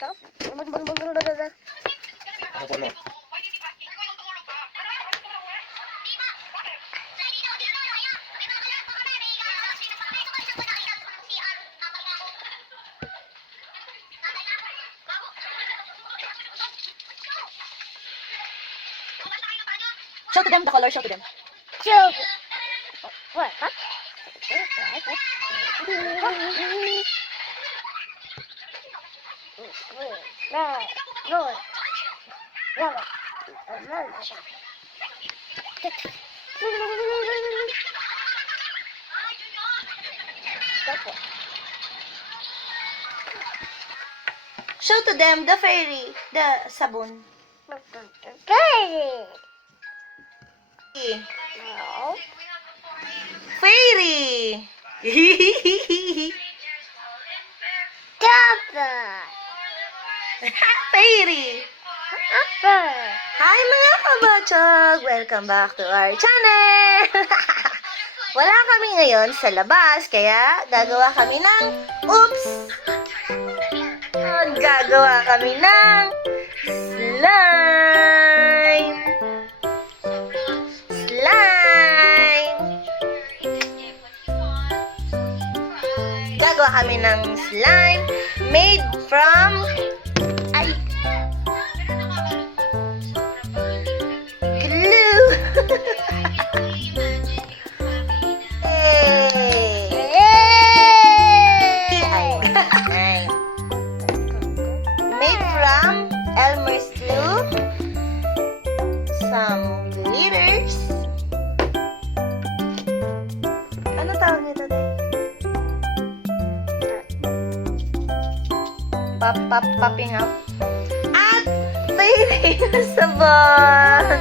Show to them the color, show to them. Show. What? Show to them the fairy, the sabon. Caddy. No. Fairy! Topper. Fairy! Upper. Hi mga kabachog! Welcome back to our channel! Wala kami ngayon sa labas, kaya gagawa kami ng oops! Gagawa kami ng slime! Gagawa kami ng slime made from glue. Made from Elmer's glue, some glitters. Ano tawag nito, Day? Popping up. At fairy na sabon.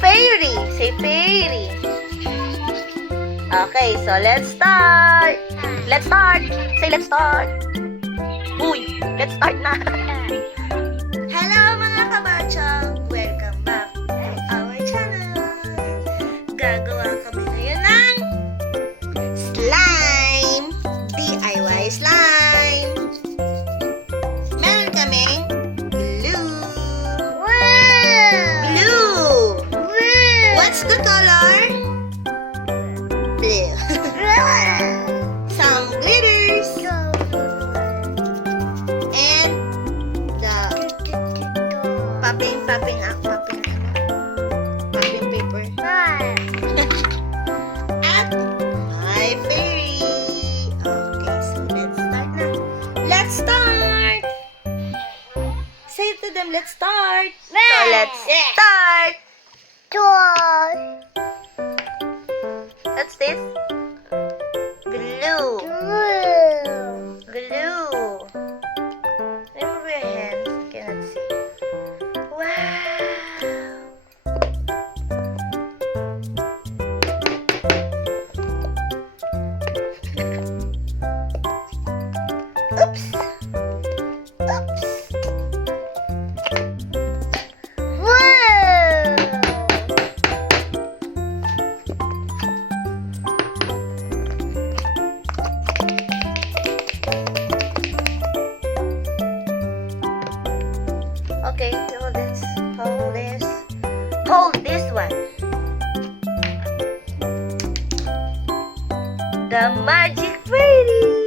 Fairy. Say fairy. Okay, so let's start. Let's start. Say let's start. Uy, let's start na. Hello mga kabachog. Welcome back to our channel. Gagawa kami ngayon ng slime. DIY slime. Meron kaming glue. Wow. Blue. Wow. What's the color? Blue. Some glitters. And the popping paper. At my fairy. Okay, so let's start na. Let's start. Say to them, let's start. So let's start. What's this? Glue. Glue. Remove your hands. You cannot see. Wow. Oops. Oops. Okay, hold this. Hold this. Hold this one. The magic fairy.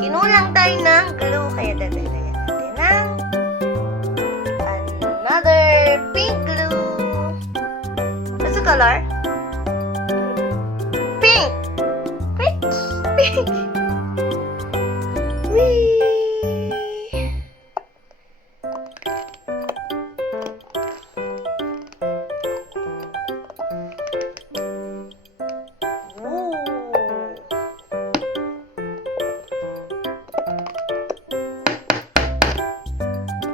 Kinulang tayo ng glue, kaya dadagdagan natin ng another pink glue. What's the color? Pink! Pink. Pink! Whee!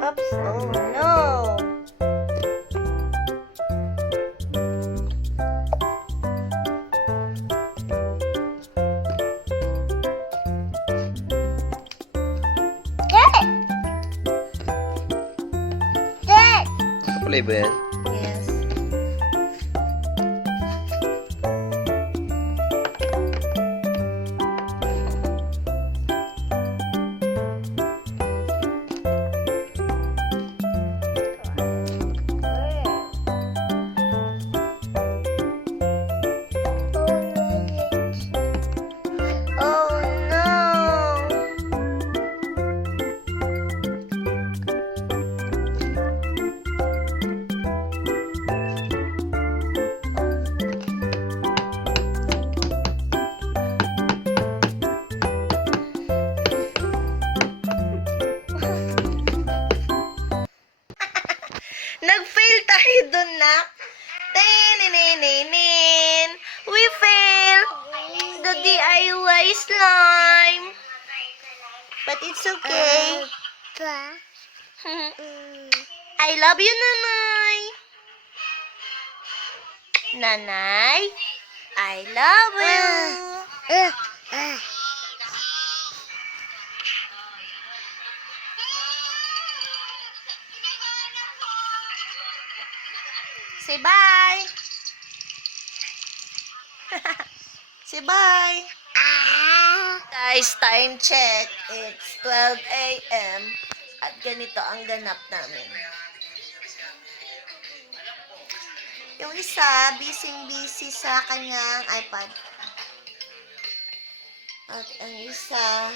Oops, oh no. Good. Good. Kulay ba yan? Yes. Oh no. Nag-fail tayo dun, nak. Tininin. We failed the DIY slime. But it's okay. I love you, Nanay. Nanay, I love you. Say bye. Say bye. Guys, time check. It's 12 a.m. At ganito ang ganap namin. Yung isa, busy-busy sa kanyang iPad. At ang isa,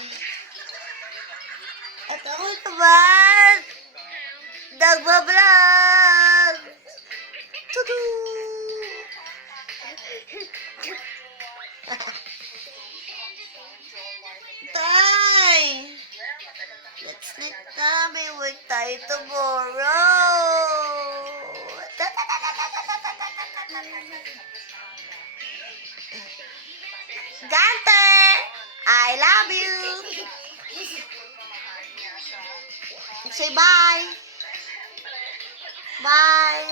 at ako naman, nagbablog! Tudu! Tay! Let's let kami work tayo tomorrow! Gunter! I love you! Say bye! Bye!